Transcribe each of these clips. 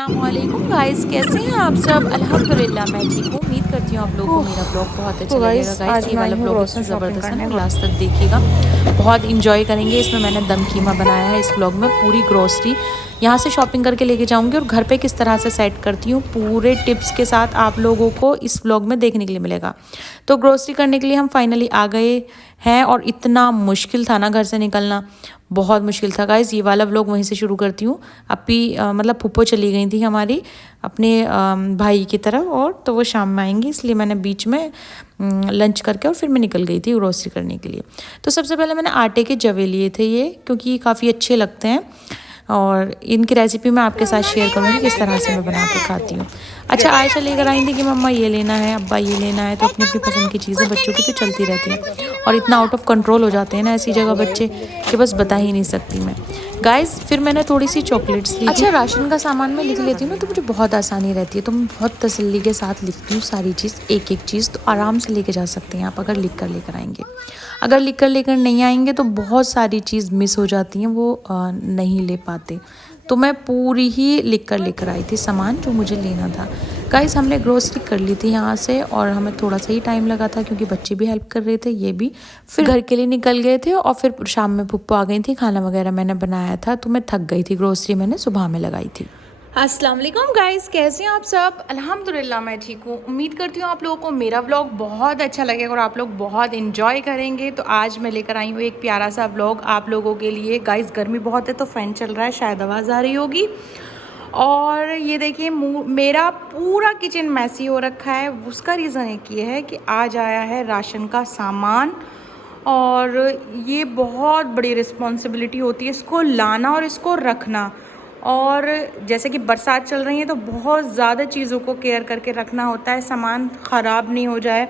अस्सलामुअलैकुम गाइस, कैसे हैं आप सब। अल्हम्दुलिल्लाह मैं ठीक हूँ। उम्मीद करती हूँ आप लोगों को मेरा ब्लॉग बहुत अच्छा तो लगेगा। गाइस गाइस आज ये मैं आई वाला हूँ ब्लॉग इतना ग्रोसरी शॉपिंग ज़बरदस्त है करने। ना, लास्ट तक देखिएगा, बहुत इंजॉय करेंगे। इसमें मैंने दम कीमा बनाया है। इस ब्लॉग में पूरी ग्रोसरी यहाँ से शॉपिंग करके लेके जाऊँगी और घर पे किस तरह से सेट करती हूँ पूरे टिप्स के साथ आप लोगों को इस ब्लॉग में देखने के लिए मिलेगा। तो ग्रोसरी करने के लिए हम फाइनली आ गए हैं और इतना मुश्किल था ना घर से निकलना, बहुत मुश्किल था गाइज़। ये वाला व्लॉग वहीं से शुरू करती हूँ। अपी मतलब फूफो चली गई थी हमारी अपने भाई की तरफ, और तो वो शाम में आएंगी, इसलिए मैंने बीच में लंच करके और फिर मैं निकल गई थी ग्रोसरी करने के लिए। तो सबसे पहले मैंने आटे के जवे लिए थे ये, क्योंकि ये काफ़ी अच्छे लगते हैं और इनकी रेसिपी मैं आपके साथ शेयर करूँगी किस तरह से मैं बना के खाती हूँ। अच्छा, आयशा लेकर आई थी कि मम्मा ये लेना है, अब्बा ये लेना है, तो अपनी अपनी पसंद की चीज़ें बच्चों की तो चलती रहती हैं और इतना आउट ऑफ कंट्रोल हो जाते हैं ना ऐसी जगह बच्चे कि बस बता ही नहीं सकती मैं। गाइस फिर मैंने थोड़ी सी चॉकलेट्स ली थी। अच्छा, राशन का सामान मैं लिख लेती हूँ ना तो मुझे बहुत आसानी रहती है, तो मैं बहुत तसल्ली के साथ लिखती हूँ सारी चीज़, एक एक चीज़, तो आराम से लेके जा सकते हैं आप अगर लिख कर लेकर आएंगे। अगर लिख कर लेकर नहीं आएंगे तो बहुत सारी चीज़ मिस हो जाती हैं, वो नहीं ले पाते। तो मैं पूरी ही लिख कर लेकर आई थी सामान जो मुझे लेना था। गाइस हमने ग्रोसरी कर ली थी यहाँ से और हमें थोड़ा सा ही टाइम लगा था क्योंकि बच्चे भी हेल्प कर रहे थे, ये भी फिर घर के लिए निकल गए थे और फिर शाम में पुप्पो आ गई थी, खाना वगैरह मैंने बनाया था तो मैं थक गई थी। ग्रोसरी मैंने सुबह में लगाई थी। अस्सलाम वालेकुम गाइस, कैसे हैं आप सब। अल्हम्दुलिल्लाह मैं ठीक हूँ। उम्मीद करती हूँ आप लोगों को मेरा व्लॉग बहुत अच्छा लगेगा और आप लोग बहुत इंजॉय करेंगे। तो आज मैं लेकर आई हूँ एक प्यारा सा व्लॉग आप लोगों के लिए। गाइस गर्मी बहुत है तो फ़ैन चल रहा है, शायद आवाज़ आ रही होगी। और ये देखिए मेरा पूरा किचन मैसी हो रखा है। उसका रीज़न एक ये है कि आज आया है राशन का सामान और ये बहुत बड़ी रिस्पॉन्सिबिलिटी होती है इसको लाना और इसको रखना। और जैसे कि बरसात चल रही है तो बहुत ज़्यादा चीज़ों को केयर करके रखना होता है, सामान ख़राब नहीं हो जाए।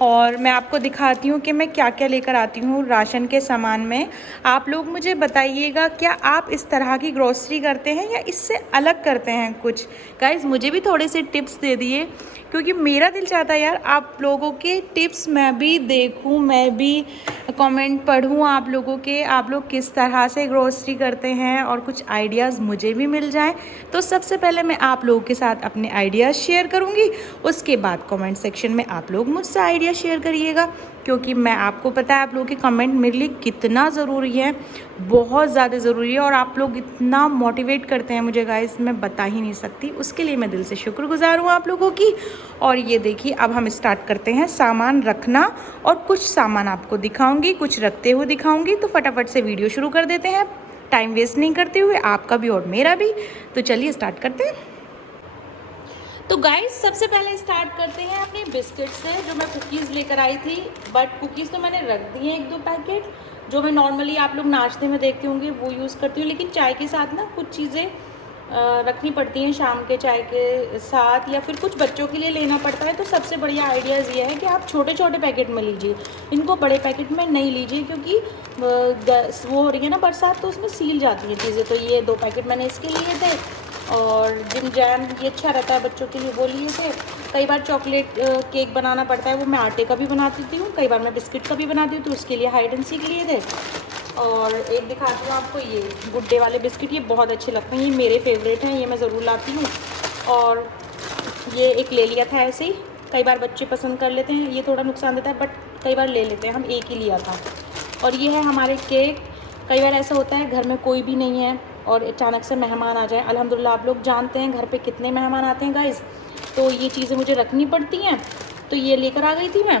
और मैं आपको दिखाती हूँ कि मैं क्या क्या लेकर आती हूँ राशन के सामान में। आप लोग मुझे बताइएगा, क्या आप इस तरह की ग्रोसरी करते हैं या इससे अलग करते हैं कुछ। गाइज़ मुझे भी थोड़े से टिप्स दे दिए, क्योंकि मेरा दिल चाहता है यार आप लोगों के टिप्स मैं भी देखूं, मैं भी कमेंट पढूं आप लोगों के, आप लोग किस तरह से ग्रोसरी करते हैं और कुछ आइडियाज़ मुझे भी मिल जाएं। तो सबसे पहले मैं आप लोगों के साथ अपने आइडियाज़ शेयर करूंगी, उसके बाद कमेंट सेक्शन में आप लोग मुझसे आइडिया शेयर करिएगा, क्योंकि मैं आपको पता है आप लोगों के कमेंट मेरे लिए कितना ज़रूरी है, बहुत ज़्यादा ज़रूरी है। और आप लोग इतना मोटिवेट करते हैं मुझे गाइस, मैं बता ही नहीं सकती, उसके लिए मैं दिल से शुक्रगुजार हूँ आप लोगों की। और ये देखिए अब हम स्टार्ट करते हैं सामान रखना, और कुछ सामान आपको दिखाऊंगी, कुछ रखते हुए दिखाऊंगी। तो फटाफट से वीडियो शुरू कर देते हैं, टाइम वेस्ट नहीं करते हुए, आपका भी और मेरा भी। तो चलिए स्टार्ट करते हैं। तो गाइस सबसे पहले स्टार्ट करते हैं अपने बिस्किट से, जो मैं कुकीज़ लेकर आई थी। बट कुकीज़ तो मैंने रख दी हैं 1-2 पैकेट, जो मैं नॉर्मली आप लोग नाश्ते में देखते होंगे वो यूज़ करती हूँ। लेकिन चाय के साथ ना कुछ चीज़ें रखनी पड़ती हैं शाम के चाय के साथ, या फिर कुछ बच्चों के लिए लेना पड़ता है। तो सबसे बढ़िया आइडियाज़ ये है कि आप छोटे छोटे पैकेट में लीजिए, इनको बड़े पैकेट में नहीं लीजिए, क्योंकि वो हो रही है ना बरसात, तो उसमें सील जाती हैं चीज़ें। तो ये 2 पैकेट मैंने इसके लिए थे। और जिम जैम ये अच्छा रहता है बच्चों के लिए, वो लिए थे। कई बार चॉकलेट केक बनाना पड़ता है, वो मैं आटे का भी बना देती हूँ, कई बार मैं बिस्किट का भी बनाती हूँ, तो उसके लिए हाइड एंड सीक लिए थे। और एक दिखाती हूँ आपको, ये गुड्डे वाले बिस्किट, ये बहुत अच्छे लगते हैं, ये मेरे फेवरेट हैं, ये मैं ज़रूर लाती हूँ। और ये एक ले लिया था ऐसे ही, कई बार बच्चे पसंद कर लेते हैं, ये थोड़ा नुकसान देता है बट कई बार ले लेते हैं, हम एक ही लिया था। और ये है हमारे केक। कई बार ऐसा होता है घर में कोई भी नहीं है और अचानक से मेहमान आ जाए, अल्हम्दुलिल्लाह आप लोग जानते हैं घर पे कितने मेहमान आते हैं गाइस, तो ये चीज़ें मुझे रखनी पड़ती हैं। तो ये लेकर आ गई थी मैं,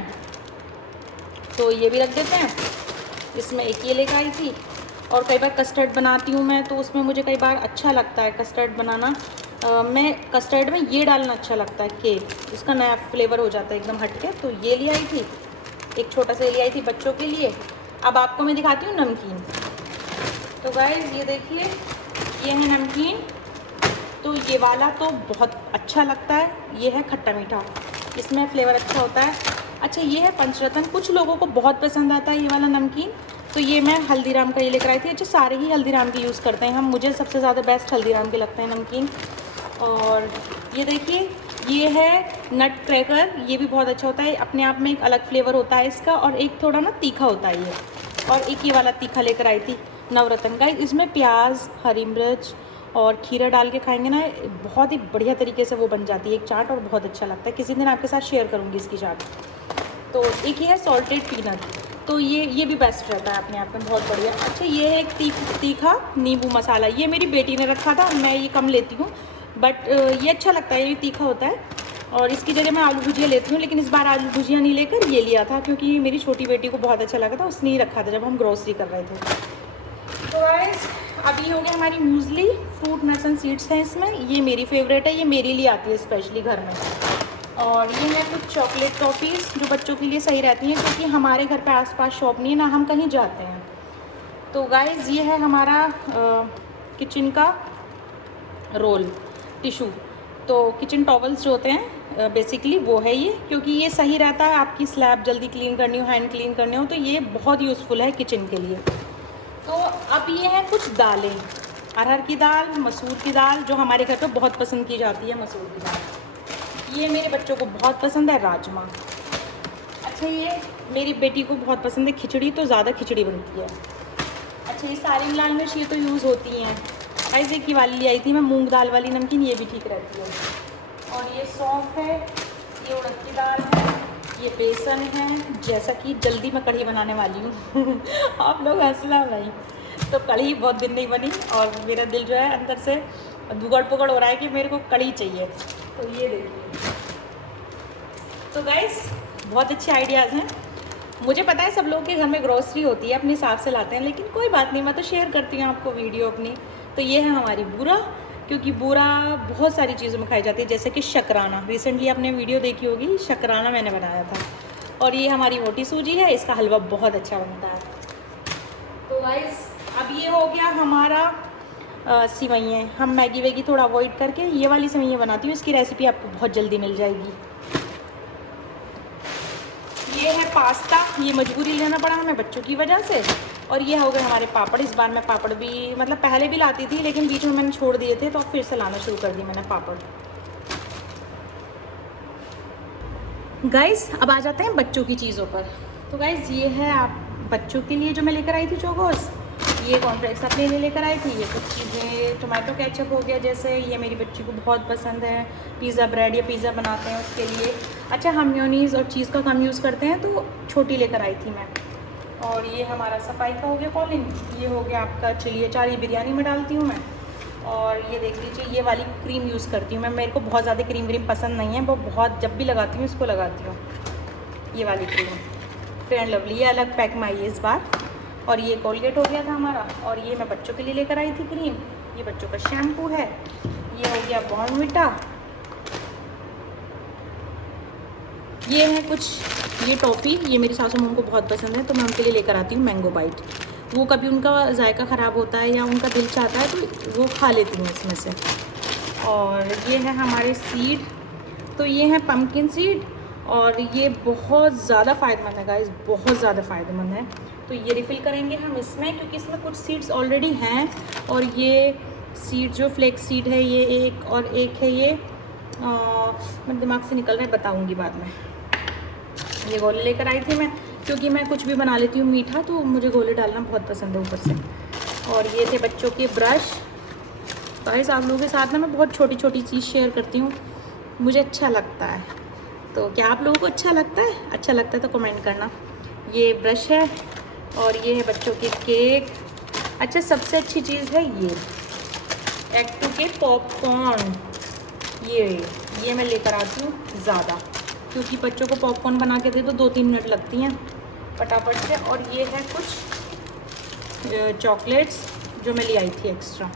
तो ये भी रख देते हैं इसमें। एक ये लेकर आई थी। और कई बार कस्टर्ड बनाती हूँ मैं, तो उसमें मुझे कई बार अच्छा लगता है कस्टर्ड बनाना। मैं कस्टर्ड में ये डालना अच्छा लगता है केक, इसका नया फ्लेवर हो जाता है एकदम हटके। तो ये ले आई थी, एक छोटा सा ले आई थी बच्चों के लिए। अब आपको मैं दिखाती हूँ नमकीन। तो गाइस ये देखिए, ये है नमकीन। तो ये वाला तो बहुत अच्छा लगता है, ये है खट्टा मीठा, इसमें फ्लेवर अच्छा होता है। अच्छा ये है पंचरत्न, कुछ लोगों को बहुत पसंद आता है ये वाला नमकीन, तो ये मैं हल्दीराम का ये लेकर आई थी। अच्छा सारे ही हल्दीराम के यूज़ करते हैं हम, मुझे सबसे ज़्यादा बेस्ट हल्दीराम के लगते हैं नमकीन। और ये देखिए, ये है नट क्रैकर, ये भी बहुत अच्छा होता है, अपने आप में एक अलग फ्लेवर होता है इसका, और एक थोड़ा ना तीखा होता है ये। और एक ये वाला तीखा लेकर आई थी नवरत्न का, इसमें प्याज, हरी मिर्च और खीरा डाल के खाएंगे ना, बहुत ही बढ़िया तरीके से वो बन जाती है एक चाट, और बहुत अच्छा लगता है। किसी दिन आपके साथ शेयर करूँगी इसकी चाट। तो एक ही है सॉल्टेड पीनट, तो ये भी बेस्ट रहता है अपने आप में, बहुत बढ़िया। अच्छा, ये है एक तीखा नींबू मसाला, ये मेरी बेटी ने रखा था, मैं ये कम लेती हूँ, बट ये अच्छा लगता है, ये तीखा होता है। और इसकी जगह मैं आलू भुजिया लेती हूँ, लेकिन इस बार आलू भुजिया नहीं लेकर ये लिया था, क्योंकि मेरी छोटी बेटी को बहुत अच्छा लगा था, उसने ही रखा था जब हम ग्रोसरी कर रहे थे। तो गाइस, अब ये हो गया हमारी मूसली, फ्रूट नट्स एंड सीड्स हैं इसमें। ये मेरी फेवरेट है, ये मेरे लिए आती है स्पेशली घर में। और ये है कुछ चॉकलेट टॉफ़ीज़ जो बच्चों के लिए सही रहती हैं, क्योंकि हमारे घर पे आसपास शॉप नहीं है, ना हम कहीं जाते हैं। तो गाइस, ये है हमारा किचन का रोल टिशू। तो किचन टॉवल्स जो होते हैं बेसिकली वो है ये, क्योंकि ये सही रहता है, आपकी स्लैब जल्दी क्लीन करनी हो, हैंड क्लीन करने हो, तो ये बहुत यूज़फुल है किचन के लिए। तो अब ये है कुछ दालें, अरहर की दाल, मसूर की दाल, जो हमारे घर पे बहुत पसंद की जाती है मसूर की दाल। ये मेरे बच्चों को बहुत पसंद है राजमा। अच्छा, ये मेरी बेटी को बहुत पसंद है खिचड़ी, तो ज़्यादा खिचड़ी बनती है। अच्छा, ये सारी लाल मिर्च, ये तो यूज़ होती हैं। ऐसे की वाली आई थी मैं, मूंग दाल वाली नमकीन, ये भी ठीक रहती है। और ये सौंफ है, ये उड़द की दाल है, ये बेसन है। जैसा कि जल्दी मैं कढ़ी बनाने वाली हूँ आप लोग हंसना भाई। तो कढ़ी बहुत दिन नहीं बनी, और मेरा दिल जो है अंदर से दुगड़ पुगड़ हो रहा है कि मेरे को कढ़ी चाहिए। तो ये देखिए। तो गाइस, बहुत अच्छे आइडियाज़ हैं। मुझे पता है सब लोगों के घर में ग्रोसरी होती है, अपने हिसाब से लाते हैं, लेकिन कोई बात नहीं, मैं तो शेयर करती हूँ आपको वीडियो अपनी। तो ये है हमारी बूरा, क्योंकि बूरा बहुत सारी चीज़ों में खाई जाती है, जैसे कि शकराना। रिसेंटली आपने वीडियो देखी होगी, शकराना मैंने बनाया था। और ये हमारी मोटी सूजी है, इसका हलवा बहुत अच्छा बनता है। तो गाइस, अब ये हो गया हमारा सिवैयाँ। हम मैगी वैगी थोड़ा अवॉइड करके ये वाली सिवैयाँ बनाती हूँ, इसकी रेसिपी आपको बहुत जल्दी मिल जाएगी। ये है पास्ता, ये मजबूरी लेना पड़ा हमें बच्चों की वजह से। और ये हो गए हमारे पापड़। इस बार मैं पापड़ भी, मतलब पहले भी लाती थी, लेकिन बीच में मैंने छोड़ दिए थे, तो अब फिर से लाना शुरू कर दी मैंने पापड़। गाइस, अब आ जाते हैं बच्चों की चीज़ों पर। तो गाइस, ये है आप बच्चों के लिए जो मैं लेकर आई थी चोकोस। ये कॉर्नफ्लेक्स अपने लिए लेकर आई थी। ये कुछ चीज़ें, टोमेटो केचप हो गया जैसे, ये मेरी बच्ची को बहुत पसंद है। पिज़्ज़ा ब्रेड या पिज़्ज़ा बनाते हैं उसके लिए। अच्छा, हम मेयोनीज़ और चीज़ का कम यूज़ करते हैं, तो छोटी लेकर आई थी मैं। और ये हमारा सफाई का हो गया कॉलिन। ये हो गया आपका चिली अचार, ये बिरयानी में डालती हूँ मैं। और ये देख लीजिए, ये वाली क्रीम यूज़ करती हूँ मैं। मेरे को बहुत ज़्यादा क्रीम पसंद नहीं है, वो बहुत जब भी लगाती हूँ इसको लगाती हूँ, ये वाली क्रीम फेयर एंड लवली। ये अलग पैक में आई है इस बार। और ये कोलगेट हो गया था हमारा। और ये मैं बच्चों के लिए लेकर आई थी क्रीम। ये बच्चों का शैम्पू है। ये हो गया बॉर्नविटा। ये है कुछ, ये टॉफ़ी, ये मेरी सासू माँ को बहुत पसंद है, तो मैं उनके लिए लेकर आती हूँ मैंगो बाइट। वो कभी उनका जायका ख़राब होता है या उनका दिल चाहता है तो वो खा लेती हूँ इसमें से। और ये है हमारे सीड, तो ये है पम्पकिन सीड, और ये बहुत ज़्यादा फ़ायदेमंद है गाइस, बहुत ज़्यादा फ़ायदेमंद है। तो ये रिफ़िल करेंगे हम इसमें, क्योंकि इसमें कुछ सीड्स ऑलरेडी हैं। और ये सीड जो फ्लेक्स सीड है ये एक, और एक है ये मेरे दिमाग से निकल रहा है, बताऊँगी बाद में। ये गोले लेकर आई थी मैं, क्योंकि मैं कुछ भी बना लेती हूँ मीठा, तो मुझे गोले डालना बहुत पसंद है ऊपर से। और ये थे बच्चों के ब्रश। गाइस, आप लोगों के साथ ना मैं बहुत छोटी छोटी चीज़ शेयर करती हूँ, मुझे अच्छा लगता है। तो क्या आप लोगों को अच्छा लगता है? अच्छा लगता है तो कमेंट करना। ये ब्रश है, और ये है बच्चों के केक। अच्छा, सबसे अच्छी चीज़ है ये एक्टू के पॉपकॉर्न। ये मैं लेकर आती हूँ ज़्यादा, क्योंकि बच्चों को पॉपकॉर्न बना के दे तो 2-3 मिनट लगती हैं फटाफट से। और ये है कुछ चॉकलेट्स जो मैं ले आई थी एक्स्ट्रा।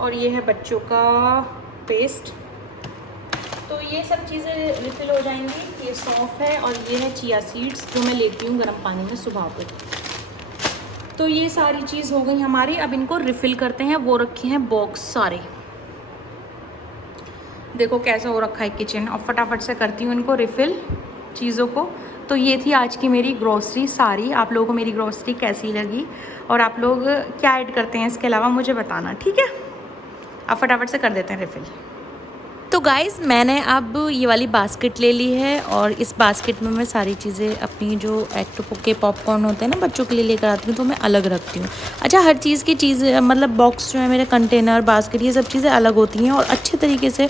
और ये है बच्चों का पेस्ट। तो ये सब चीज़ें रिफ़िल हो जाएंगी। ये सौंफ है, और ये है चिया सीड्स जो मैं लेती हूँ गर्म पानी में सुबह पे। तो ये सारी चीज़ हो गई हमारी। अब इनको रिफ़िल करते हैं। वो रखे हैं बॉक्स सारे, देखो कैसा हो रखा है किचन। और फटाफट से करती हूँ इनको रिफ़िल चीज़ों को। तो ये थी आज की मेरी ग्रॉसरी सारी। आप लोगों को मेरी ग्रॉसरी कैसी लगी, और आप लोग क्या ऐड करते हैं इसके अलावा मुझे बताना, ठीक है? अब फटाफट से कर देते हैं रिफ़िल। तो गाइज़ मैंने अब ये वाली बास्केट ले ली है और इस बास्केट में मैं सारी चीज़ें अपनी जो एक्टो के पॉपकॉर्न होते हैं ना बच्चों के लिए लेकर आती हूँ, तो मैं अलग रखती हूँ। अच्छा, हर चीज़ की चीज़ें मतलब बॉक्स जो है मेरे, कंटेनर, बास्केट, ये सब चीज़ें अलग होती हैं और अच्छे तरीके से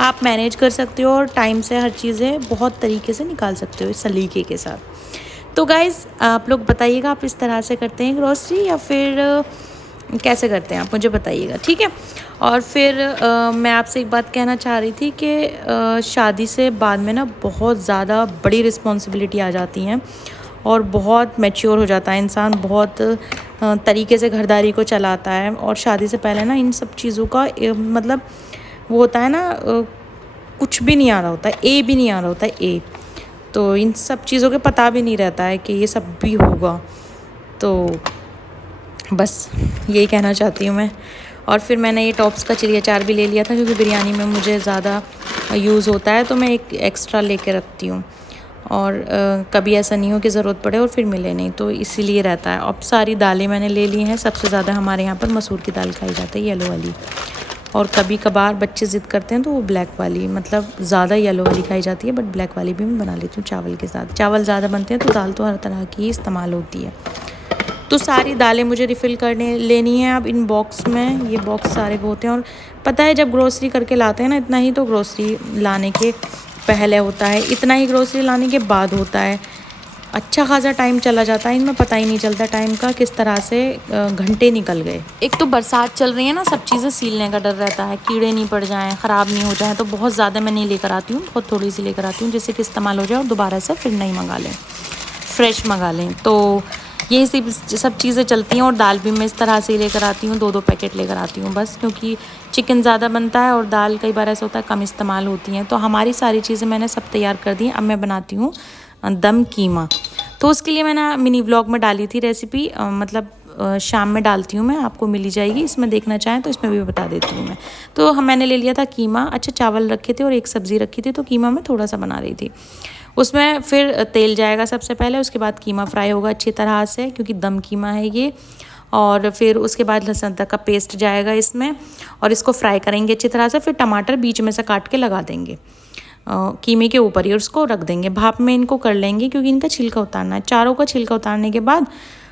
आप मैनेज कर सकते हो और टाइम से हर चीज़ें बहुत तरीके से निकाल सकते हो इस सलीके के साथ। तो गाइज़ आप लोग बताइएगा, आप इस तरह से करते हैं ग्रॉसरी या फिर कैसे करते हैं, आप मुझे बताइएगा, ठीक है। और फिर मैं आपसे एक बात कहना चाह रही थी कि शादी से बाद में ना बहुत ज़्यादा बड़ी रिस्पॉन्सिबिलिटी आ जाती हैं और बहुत मैच्योर हो जाता है इंसान, बहुत तरीके से घरदारी को चलाता है। और शादी से पहले ना इन सब चीज़ों का मतलब वो होता है ना, कुछ भी नहीं आ रहा होता है, ए भी नहीं आ रहा होता है, ए तो इन सब चीज़ों के पता भी नहीं रहता है कि ये सब भी होगा। तो बस यही कहना चाहती हूँ मैं। और फिर मैंने ये टॉप्स का चिली अचार भी ले लिया था क्योंकि बिरयानी में मुझे ज़्यादा यूज़ होता है, तो मैं एक एक्स्ट्रा लेके रखती हूँ और कभी ऐसा नहीं हो कि ज़रूरत पड़े और फिर मिले नहीं, तो इसीलिए रहता है। अब सारी दालें मैंने ले ली हैं। सबसे ज़्यादा हमारे यहाँ पर मसूर की दाल खाई जाती है, येलो वाली, और कभी कभार बच्चे ज़िद करते हैं तो वो ब्लैक वाली, मतलब ज़्यादा येलो वाली खाई जाती है, बट ब्लैक वाली भी मैं बना लेती हूँ चावल के साथ। चावल ज़्यादा बनते हैं तो दाल तो हर तरह की इस्तेमाल होती है। तो सारी दालें मुझे रिफ़िल करने लेनी है अब इन बॉक्स में। ये बॉक्स सारे वो होते हैं और पता है जब ग्रोसरी करके लाते हैं ना, इतना ही तो ग्रोसरी लाने के पहले होता है, इतना ही ग्रोसरी लाने के बाद होता है। अच्छा खासा टाइम चला जाता है इनमें, पता ही नहीं चलता टाइम का, किस तरह से घंटे निकल गए। एक तो बरसात चल रही है ना, सब चीज़ें सीलने का डर रहता है, कीड़े नहीं पड़ जाएँ, ख़राब नहीं हो जाए, तो बहुत ज़्यादा मैं नहीं लेकर आती हूँ, बहुत थोड़ी सी लेकर आती हूँ जिससे कि इस्तेमाल हो जाए और दोबारा से फिर नई मंगा लें, फ्रेश मंगा लें। तो यही सब चीज़ें चलती हैं। और दाल भी मैं इस तरह से ही लेकर आती हूँ, 2-2 पैकेट लेकर आती हूँ बस, क्योंकि चिकन ज़्यादा बनता है और दाल कई बार ऐसा होता है कम इस्तेमाल होती हैं। तो हमारी सारी चीज़ें मैंने सब तैयार कर दी। अब मैं बनाती हूँ दम कीमा। तो उसके लिए मैंने मिनी व्लॉग में डाली थी रेसिपी, मतलब शाम में डालती हूँ मैं, आपको मिली जाएगी, इसमें देखना चाहें तो इसमें भी बता देती हूँ मैं। तो मैंने ले लिया था कीमा। अच्छा, चावल रखे थे और एक सब्ज़ी रखी थी, तो कीमा मैं थोड़ा सा बना रही थी। उसमें फिर तेल जाएगा सबसे पहले, उसके बाद कीमा फ्राई होगा अच्छी तरह से क्योंकि दम कीमा है ये। और फिर उसके बाद लहसुन अदरक का पेस्ट जाएगा इसमें और इसको फ्राई करेंगे अच्छी तरह से। फिर टमाटर बीच में से काट के लगा देंगे कीमे के ऊपर ही और उसको रख देंगे। भाप में इनको कर लेंगे क्योंकि इनका छिलका उतारना है। चारों का छिलका उतारने के बाद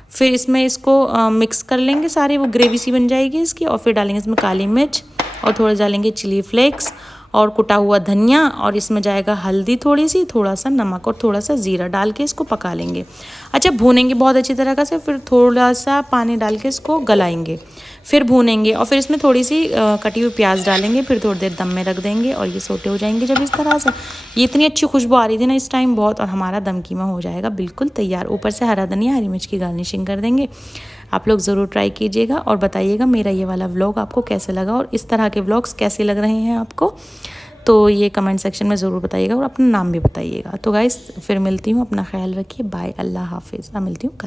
फिर इसमें इसको मिक्स कर लेंगे सारे, वो ग्रेवी सी बन जाएगी इसकी। और फिर डालेंगे इसमें काली मिर्च और थोड़ा डालेंगे चिली फ्लेक्स और कुटा हुआ धनिया, और इसमें जाएगा हल्दी थोड़ी सी, थोड़ा सा नमक और थोड़ा सा ज़ीरा डाल के इसको पका लेंगे। अच्छा, भूनेंगे बहुत अच्छी तरह से, फिर थोड़ा सा पानी डाल के इसको गलाएंगे, फिर भूनेंगे और फिर इसमें थोड़ी सी कटी हुई प्याज डालेंगे, फिर थोड़ी देर दम में रख देंगे और ये सोटे हो जाएंगे जब इस तरह से। ये इतनी अच्छी खुशबू आ रही थी ना इस टाइम बहुत, और हमारा दम कीमा हो जाएगा बिल्कुल तैयार। ऊपर से हरा धनिया, हरी मिर्च की गार्निशिंग कर देंगे। आप लोग ज़रूर ट्राई कीजिएगा और बताइएगा मेरा ये वाला व्लॉग आपको कैसे लगा और इस तरह के व्लॉग्स कैसे लग रहे हैं आपको। तो ये कमेंट सेक्शन में ज़रूर बताइएगा और अपना नाम भी बताइएगा। तो गाइस फिर मिलती हूँ, अपना ख्याल रखिए, बाय, अल्लाह हाफिज़। मैं मिलती हूँ कल।